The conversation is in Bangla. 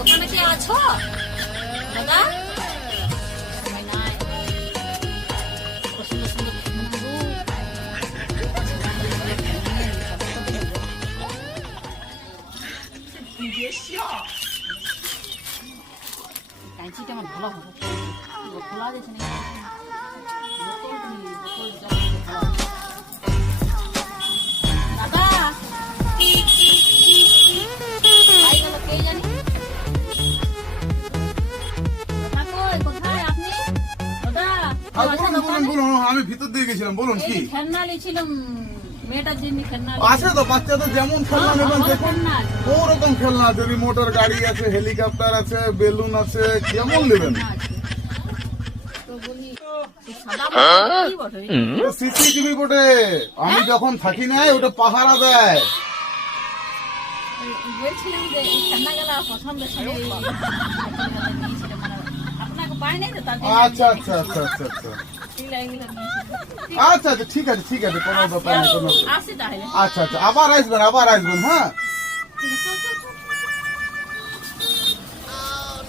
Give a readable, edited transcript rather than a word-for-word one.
দোকানে কি আছো দাদা? সময় নাই। সুন্দর সুন্দর কাঁচিটা আমার ভালো হবে। খোলা যাচ্ছে না। দাদা কে জানি কোথায় আপনি? বলুন, আমি ভিতর দিয়ে গেছিলাম, বলুন কি খেলনা নিয়েছিলাম মেয়েটার জন্য। খেলনা আছে তো, বাচ্চাদের যেমন খেলনা নেবেন দেখুন, ওরকম খেলনা আছে। রিমোটের গাড়ি আছে, হেলিকপ্টার আছে, বেলুন আছে, কেমন নেবেন? সিসিটিভি বটে, আমি যখন থাকি না ওটা পাহারা দেয়। বলছিলাম যে এই খেলনাগুলো পছন্দ ছিল, আপনাকে পাই নাই তো তার জন্য। আচ্ছা আচ্ছা আচ্ছা আচ্ছা আচ্ছা আচ্ছা আচ্ছা, ঠিক আছে ঠিক আছে, কোনো ব্যাপার নেই, কোনো। আসি তাহলে। আচ্ছা আচ্ছা, আবার আসবেন, হ্যাঁ। ঠিক আছে।